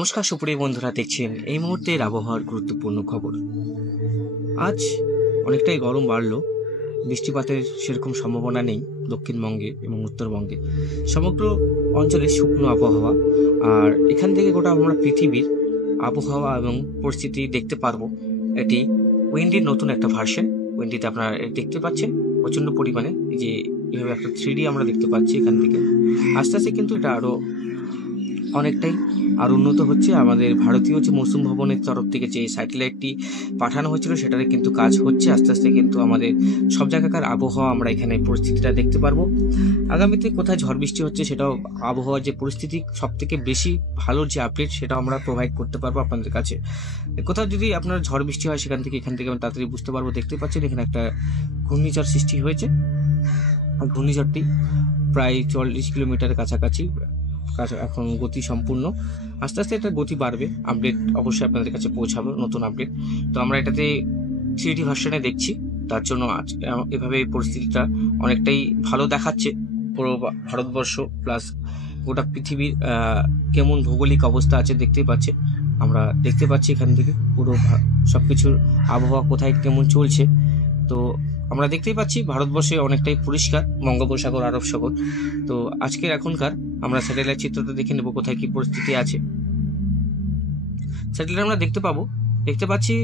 নমস্কার সুপ্রিয় বন্ধুরা, দেখছেন এই মুহূর্তের আবহাওয়ার গুরুত্বপূর্ণ খবর। আজ অনেকটাই গরম বাড়লো, বৃষ্টিপাতের সেরকম সম্ভাবনা নেই দক্ষিণবঙ্গে এবং উত্তরবঙ্গে। সমগ্র অঞ্চলে শুকনো আবহাওয়া, আর এখান থেকে গোটা আমরা পৃথিবীর আবহাওয়া এবং পরিস্থিতি দেখতে পারবো। এটি উইন্ডির নতুন একটা ভার্সন। উইন্ডিতে আপনারা দেখতে পাচ্ছেন প্রচণ্ড পরিমাণে যে এইভাবে একটা 3D আমরা দেখতে পাচ্ছি। এখান থেকে আস্তে আস্তে কিন্তু এটা আরও অনেকটাই আর উন্নত হচ্ছে। আমাদের ভারতীয় যে মৌসুম ভবনের তরফ থেকে যে স্যাটেলাইটটি পাঠানো হয়েছিল সেটারে কিন্তু কাজ হচ্ছে আস্তে আস্তে। কিন্তু আমাদের সব জায়গাকার আবহাওয়া আমরা এখানে পরিস্থিতিটা দেখতে পারবো। আগামীতে কোথায় ঝড় বৃষ্টি হচ্ছে সেটাও, আবহাওয়ার যে পরিস্থিতি সব থেকে বেশি ভালো যে আপডেট সেটাও আমরা প্রোভাইড করতে পারবো আপনাদের কাছে। কোথাও যদি আপনার ঝড় বৃষ্টি হয় সেখান থেকে এখান থেকে আমরা তাড়াতাড়ি বুঝতে পারবো। দেখতে পাচ্ছেন এখানে একটা ঘূর্ণিঝড় সৃষ্টি হয়েছে। ঘূর্ণিঝড়টি প্রায় 40 কিলোমিটারের কাছাকাছি এখন গতি সম্পূর্ণ। আস্তে আস্তে এটা গতি বাড়বে। আপডেট অবশ্যই আপনাদের কাছে পৌঁছাবে, নতুন আপডেট। তো আমরা এটাতে 3D ভার্সনে দেখছি, তার জন্য আজ এভাবে পরিস্থিতিটা অনেকটাই ভালো দেখাচ্ছে। পুরো ভারতবর্ষ প্লাস গোটা পৃথিবীর কেমন ভৌগোলিক অবস্থা আছে দেখতেই পাচ্ছে। আমরা দেখতে পাচ্ছি এখান থেকে পুরো সবকিছুর আবহাওয়া কোথায় কেমন চলছে। তো আমরা দেখতেই পাচ্ছি ভারতবর্ষে অনেকটাই পরিষ্কার, বঙ্গোপসাগর, আরব সাগর। তো আজকের এখনকার আমরা স্যাটেলাইট চিত্রটা দেখে নেব কোথায় কি পরিস্থিতি আছে। স্যাটেলাইট আমরা দেখতে পাচ্ছি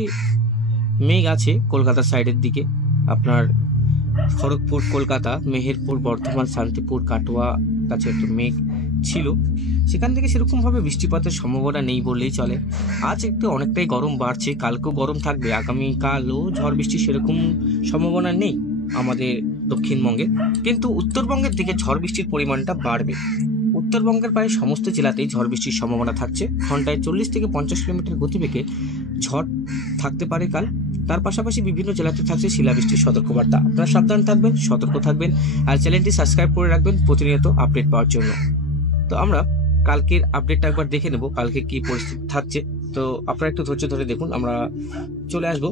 মেঘ আছে কলকাতার সাইডের দিকে। আপনার খড়গপুর, কলকাতা, মেহেরপুর, বর্ধমান, শান্তিপুর, কাটোয়া কাছে একটু মেঘ ছিল। সেখান থেকে সেরকমভাবে বৃষ্টিপাতের সম্ভাবনা নেই বললেই চলে। আজ একটু অনেকটাই গরম বাড়ছে, কালকেও গরম থাকবে, আগামীকালও ঝড় বৃষ্টি সেরকম সম্ভাবনা নেই আমাদের দক্ষিণবঙ্গে। কিন্তু উত্তরবঙ্গের দিকে ঝড় বৃষ্টির পরিমাণটা বাড়বে। উত্তরবঙ্গের প্রায় সমস্ত জেলাতেই ঝড় বৃষ্টির সম্ভাবনা থাকছে। ঘন্টায় 40 থেকে 50 কিলোমিটার গতিবেগে ঝড় থাকতে পারে কাল। তার পাশাপাশি বিভিন্ন জেলাতে থাকছে শিলাবৃষ্টির সতর্কবার্তা। আপনারা সাবধান থাকবেন, সতর্ক থাকবেন, আর চ্যানেলটি সাবস্ক্রাইব করে রাখবেন প্রতিনিয়ত আপডেট পাওয়ার জন্য। তো আমরা কালকের আপডেটটা একবার দেখে নেব, কালকে কি পরিস্থিতি থাকছে। তো আপনারা একটু ধৈর্য ধরে দেখুন। আমরা চলে আসবো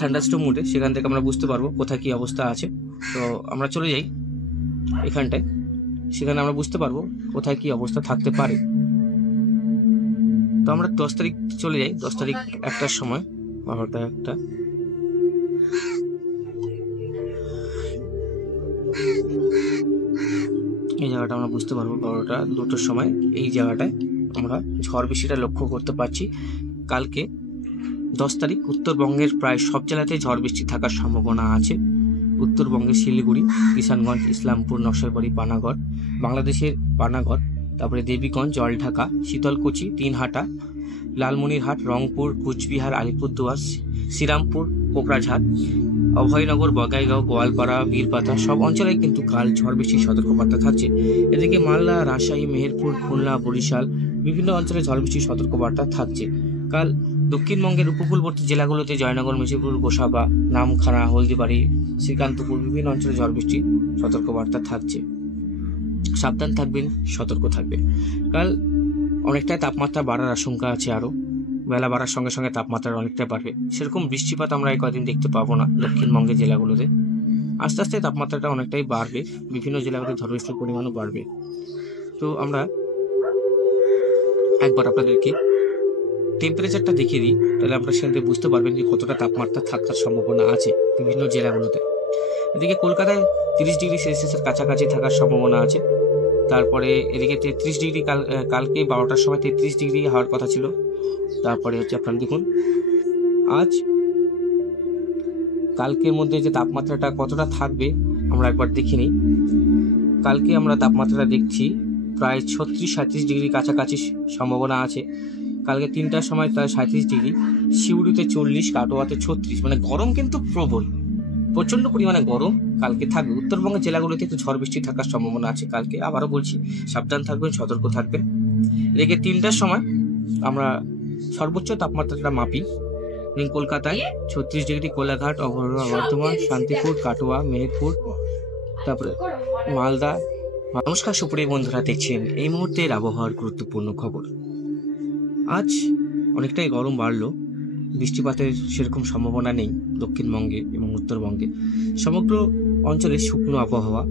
থান্ডারস্টর্ম মোডে, সেখান থেকে আমরা বুঝতে পারবো কোথায় কি অবস্থা আছে। তো আমরা চলে যাই এখানটায়, সেখানে আমরা বুঝতে পারবো কোথায় কি অবস্থা থাকতে পারে। তো আমরা 10 তারিখ চলে যাই। 10 তারিখ 1টার সময়, 12টা 1টা, এই জায়গাটা আমরা বুঝতে পারবো 12টা 2টোর সময়। এই জায়গাটায় আমরা ঝড় বৃষ্টিটা লক্ষ্য করতে পারছি। কালকে 10 তারিখ উত্তরবঙ্গের প্রায় সব জেলাতেই ঝড় বৃষ্টি থাকার সম্ভাবনা আছে। উত্তরবঙ্গের শিলিগুড়ি, কিষানগঞ্জ, ইসলামপুর, নকশালবাড়ি, পানাগড়, বাংলাদেশের পানাগড়, তারপরে দেবীগঞ্জ, জলঢাকা, শীতলকুচি, দিনহাটা, লালমনিরহাট, রংপুর, কুচবিহার, আলিপুরদুয়ার, শ্রীরামপুর, কোকরাঝাড়, অভয়নগর, বগাইগাঁও, গোয়ালপাড়া, বীরপাতা সব অঞ্চলে কিন্তু কাল ঝড় বৃষ্টির সতর্কবার্তা থাকছে। এদিকে মালদা, রাজশাহী, মেহেরপুর, খুলনা, বরিশাল বিভিন্ন অঞ্চলে ঝড় বৃষ্টির সতর্কবার্তা থাকছে। কাল দক্ষিণবঙ্গের উপকূলবর্তী জেলাগুলোতে জয়নগর, মিছিপুর, গোসাবা, নামখানা, হলদিবাড়ি, শ্রীকান্তপুর বিভিন্ন অঞ্চলে ঝড় বৃষ্টির সতর্কবার্তা থাকছে। সাবধান থাকবেন, সতর্ক থাকবেন। কাল অনেকটাই তাপমাত্রা বাড়ার আশঙ্কা আছে। আরও বেলা বাড়ার সঙ্গে সঙ্গে তাপমাত্রা অনেকটা বাড়বে। সেরকম বৃষ্টিপাত আমরা এই কদিন দেখতে পাবো না দক্ষিণবঙ্গের জেলাগুলোতে। আস্তে আস্তে তাপমাত্রাটা অনেকটাই বাড়বে, বিভিন্ন জেলাগুলোতে ঝড় বৃষ্টির পরিমাণও বাড়বে। তো আমরা একবার আপনাদেরকে টেম্পারেচারটা দেখিয়ে দিই, তাহলে আপনারা সেখান থেকে বুঝতে পারবেন যে কতটা তাপমাত্রা থাকার সম্ভাবনা আছে বিভিন্ন জেলাগুলোতে। এদিকে কলকাতায় 30 ডিগ্রি সেলসিয়াসের কাছাকাছি থাকার সম্ভাবনা আছে। তারপরে এদিকে 33 ডিগ্রি, কালকে 12টার সময় 33 ডিগ্রি হওয়ার কথা ছিল। তারপরে হচ্ছে আপনারা দেখুন আজ কালকের মধ্যে যে তাপমাত্রাটা কতটা থাকবে আমরা একবার দেখে নিই। কালকে আমরা তাপমাত্রাটা দেখছি প্রায় 36-37 ডিগ্রি কাছাকাছি সম্ভাবনা আছে। কালকে 3টার সময় প্রায় 37 ডিগ্রি, সিউড়িতে 40, কাটোয়াতে 36। মানে গরম কিন্তু প্রচণ্ড পরিমাণে গরম কালকে থাকবে। উত্তরবঙ্গের জেলাগুলোতে একটু ঝড় বৃষ্টি থাকার সম্ভাবনা আছে কালকে। আবারও বলছি, সাবধান থাকবেন, সতর্ক থাকবেন। এদিকে 3টার সময় আমরা সর্বোচ্চ তাপমাত্রাটা মাপি। কলকাতায় 36 ডিগ্রি, কোলাঘাট, বর্ধমান, শান্তিপুর, কাটোয়া, মেহেরপুর, তারপরে মালদা। নমস্কার সুপ্রিয় বন্ধুরা, দেখছেন এই মুহূর্তের আবহাওয়ার গুরুত্বপূর্ণ খবর। আজ অনেকটাই গরম বাড়লো, বৃষ্টিপাতের সেরকম সম্ভাবনা নেই দক্ষিণবঙ্গে এবং উত্তরবঙ্গে। সমগ্র অঞ্চলে শুকনো আবহাওয়া,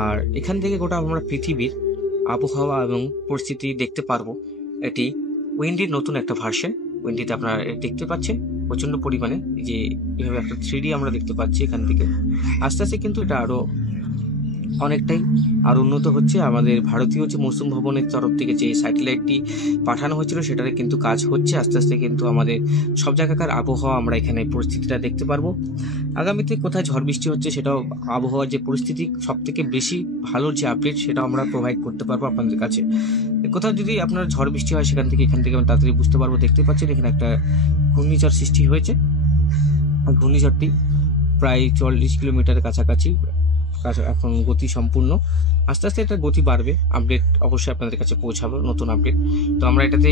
আর এখান থেকে গোটা আমরা পৃথিবীর আবহাওয়া এবং পরিস্থিতি দেখতে পারবো। এটি উইন্ডির নতুন একটা ভার্সন। উইন্ডিতে আপনারা দেখতে পাচ্ছেন প্রচণ্ড পরিমাণে যে এভাবে একটা 3D আমরা দেখতে পাচ্ছি এখান থেকে। আস্তে আস্তে কিন্তু এটা অনেকটাই আর উন্নত হচ্ছে। আমাদের ভারতীয় যে মৌসুম ভবনের তরফ থেকে যে স্যাটেলাইটটি পাঠানো হয়েছিল সেটারে কিন্তু কাজ হচ্ছে আস্তে আস্তে, কিন্তু আমাদের সব জায়গাকার আবহাওয়া আমরা এখানে পরিস্থিতিটা দেখতে পারবো। আগামীতে কোথায় ঝড় বৃষ্টি হচ্ছে সেটাও, আবহাওয়ার যে পরিস্থিতি সব থেকে বেশি ভালো যে আপডেট সেটাও আমরা প্রোভাইড করতে পারবো আপনাদের কাছে। কোথাও যদি আপনার ঝড় বৃষ্টি হয় এখান থেকে আমরা তাড়াতাড়ি বুঝতে পারবো। দেখতে পাচ্ছেন এখানে একটা ঘূর্ণিঝড় সৃষ্টি হয়েছে। আর ঘূর্ণিঝড়টি প্রায় 40 কিলোমিটারের কাছাকাছি এখন গতি সম্পূর্ণ। আস্তে আস্তে এটা গতি বাড়বে। আপডেট অবশ্যই আপনাদের কাছে পৌঁছাবে, নতুন আপডেট। তো আমরা এটাতে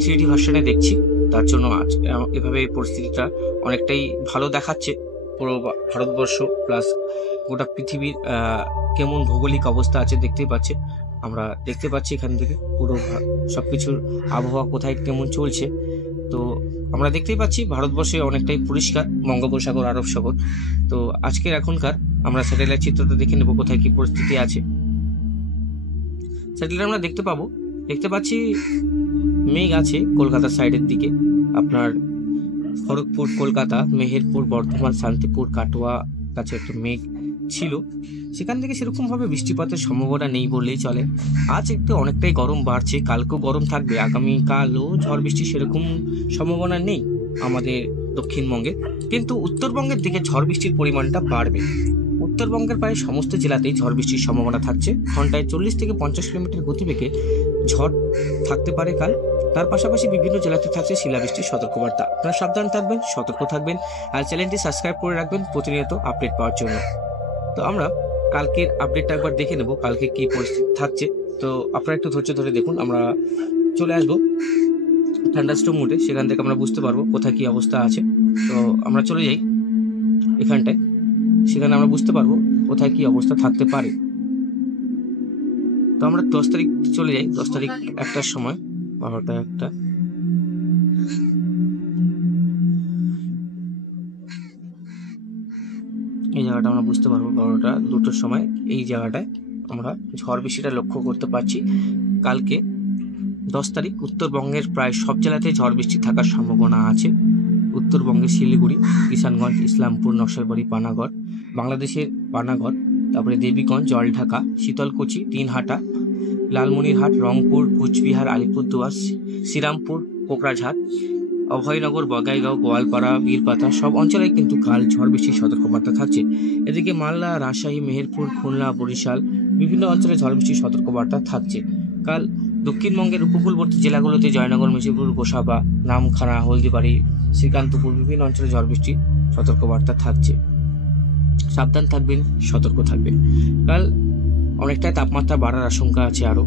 3D ভার্সনে দেখছি, তার জন্য আজ এভাবে পরিস্থিতিটা অনেকটাই ভালো দেখাচ্ছে। পুরো ভারতবর্ষ প্লাস গোটা পৃথিবীর কেমন ভৌগোলিক অবস্থা আছে দেখতেই পাচ্ছে। আমরা দেখতে পাচ্ছি এখান থেকে পুরো সবকিছুর আবহাওয়া কোথায় কেমন চলছে। তো আমরা দেখতেই পাচ্ছি ভারতবর্ষে অনেকটাই পরিষ্কার, বঙ্গোপসাগর, আরব সাগর। তো আজকের এখনকার আমরা স্যাটেলাইট চিত্রটা দেখে নেব কোথায় কি পরিস্থিতি আছে। স্যাটেলাইট আমরা দেখতে পাচ্ছি মেঘ আছে কলকাতার সাইডের দিকে। আপনার খড়গপুর, কলকাতা, মেহেরপুর, বর্ধমান, শান্তিপুর, কাটোয়া কাছে একটু মেঘ ছিল। সেখান থেকে সেরকমভাবে বৃষ্টিপাতের সম্ভাবনা নেই বললেই চলে। আজ একটু অনেকটাই গরম বাড়ছে, কালকেও গরম থাকবে, আগামীকালও ঝড় বৃষ্টির সেরকম সম্ভাবনা নেই আমাদের দক্ষিণবঙ্গে। কিন্তু উত্তরবঙ্গের দিকে ঝড় বৃষ্টির পরিমাণটা বাড়বে। উত্তরবঙ্গের প্রায় সমস্ত জেলাতেই ঝড় বৃষ্টির সম্ভাবনা থাকছে। ঘন্টায় 40 থেকে 50 কিলোমিটার গতিবেগে ঝড় থাকতে পারে কাল। তার পাশাপাশি বিভিন্ন জেলাতে থাকছে শিলাবৃষ্টির সতর্কবার্তা। আপনারা সাবধান থাকবেন, সতর্ক থাকবেন, আর চ্যানেলটি সাবস্ক্রাইব করে রাখবেন প্রতিনিয়ত আপডেট পাওয়ার জন্য। তো আমরা কালকের আপডেটটা একবার দেখে নেব, কালকে কি পরিস্থিতি থাকছে। তো আপনারা একটু ধৈর্য ধরে দেখুন। আমরা চলে আসবো থান্ডারস্টর্ম মোডে, সেখান থেকে আমরা বুঝতে পারবো কোথায় কি অবস্থা আছে। তো আমরা চলে যাই এখানটায়, সেখানে আমরা বুঝতে পারবো কোথায় কি অবস্থা থাকতে পারে। তো আমরা 10 তারিখ চলে যাই। 10 তারিখ 1টার সময়, 12টা 1টা, এই জায়গাটা আমরা বুঝতে পারবো 12টা 2টোর সময়। এই জায়গাটায় আমরা ঝড় বৃষ্টিটা লক্ষ্য করতে পারছি। কালকে 10 তারিখ উত্তরবঙ্গের প্রায় সব জেলাতেই ঝড় বৃষ্টি থাকার সম্ভাবনা আছে। উত্তরবঙ্গের শিলিগুড়ি, কিষানগঞ্জ, ইসলামপুর, নকশালবাড়ি, পানাগড়, বাংলাদেশের পানাগড়, তারপরে দেবীগঞ্জ, জলঢাকা, শীতলকুচি, দিনহাটা, লালমনিরহাট, রংপুর, কুচবিহার, আলিপুরদুয়ার, শ্রীরামপুর, কোকরাঝাড়, অভয়নগর, বগাইগাঁও, গোয়ালপাড়া, বীরপাতা সব অঞ্চলে কিন্তু কাল ঝড় বৃষ্টির সতর্কবার্তা থাকছে। এদিকে মালদা, রাজশাহী, মেহেরপুর, খুলনা, বরিশাল বিভিন্ন অঞ্চলে ঝড় বৃষ্টির সতর্কবার্তা থাকছে। কাল দক্ষিণবঙ্গের উপকূলবর্তী জেলাগুলোতে জয়নগর, মিছিপুর, গোসাবা, নামখানা, হলদিবাড়ি, শ্রীকান্তপুর বিভিন্ন অঞ্চলে ঝড় বৃষ্টির সতর্কবার্তা থাকছে। সাবধান থাকবেন, সতর্ক থাকবেন। কাল অনেকটাই তাপমাত্রা বাড়ার আশঙ্কা আছে। আরও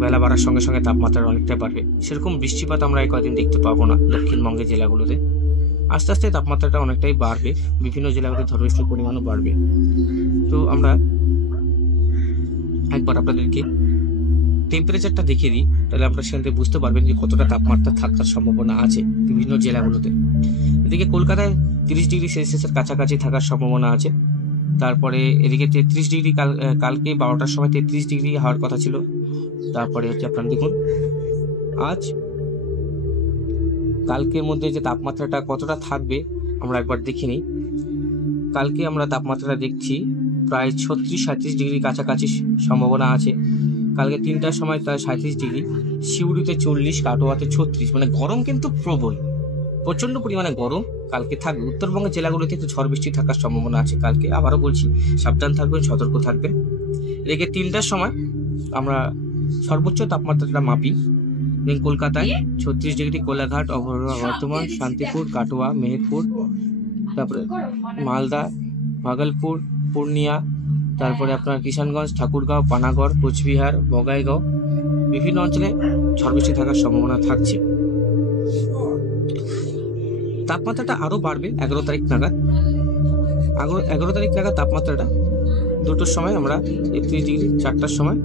বেলা বাড়ার সঙ্গে সঙ্গে তাপমাত্রা অনেকটাই বাড়বে। সেরকম বৃষ্টিপাত আমরা এই কদিন দেখতে পাবো না দক্ষিণবঙ্গের জেলাগুলোতে। আস্তে আস্তে তাপমাত্রাটা অনেকটাই বাড়বে, বিভিন্ন জেলাগুলোতে ঝড় বৃষ্টির পরিমাণও বাড়বে। তো আমরা একবার আপনাদেরকে টেম্পারেচারটা দেখিয়ে দিই, তাহলে আপনারা সেখান থেকে বুঝতে পারবেন যে কতটা তাপমাত্রা থাকার সম্ভাবনা আছে বিভিন্ন জেলাগুলোতে। এদিকে কলকাতায় 30 ডিগ্রি সেলসিয়াসের কাছাকাছি থাকার সম্ভাবনা আছে। তারপরে এদিকে 33 ডিগ্রি, কালকে 12টার সময় 33 ডিগ্রি হওয়ার কথা ছিল। তারপরে হচ্ছে আপনারা দেখুন আজ কালকের মধ্যে যে তাপমাত্রাটা কতটা থাকবে আমরা একবার দেখে নিই। কালকে আমরা তাপমাত্রাটা দেখছি প্রায় 36-37 ডিগ্রি কাছাকাছি সম্ভাবনা আছে। কালকে 3টার সময় প্রায় 37 ডিগ্রি, শিউড়িতে 40, কাটোয়াতে 36। মানে গরম কিন্তু প্রচণ্ড পরিমাণে গরম কালকে থাকবে। উত্তরবঙ্গের জেলাগুলোতে একটু ঝড় বৃষ্টি থাকার সম্ভাবনা আছে কালকে। আবারও বলছি, সাবধান থাকবেন, সতর্ক থাকবেন। এদিকে 3টার সময় আমরা সর্বোচ্চ তাপমাত্রাটা মাপি। কলকাতায় 36 ডিগ্রি, কোলাঘাট, বর্ধমান, শান্তিপুর, কাটোয়া, মেহেরপুর, তারপরে মালদা, ভাগলপুর, পূর্ণিয়া, তারপরে আপনার কিষানগঞ্জ, ঠাকুরগাঁও, পানাগড়, কোচবিহার, বগাইগাঁও বিভিন্ন অঞ্চলে ঝড় বৃষ্টি থাকার সম্ভাবনা থাকছে। তাপমাত্রাটা আরও বাড়বে 11 তারিখ নাগাদ। 11 তারিখ নাগাদ তাপমাত্রাটা 2টোর সময় আমরা 31 ডিগ্রি, 4টার সময়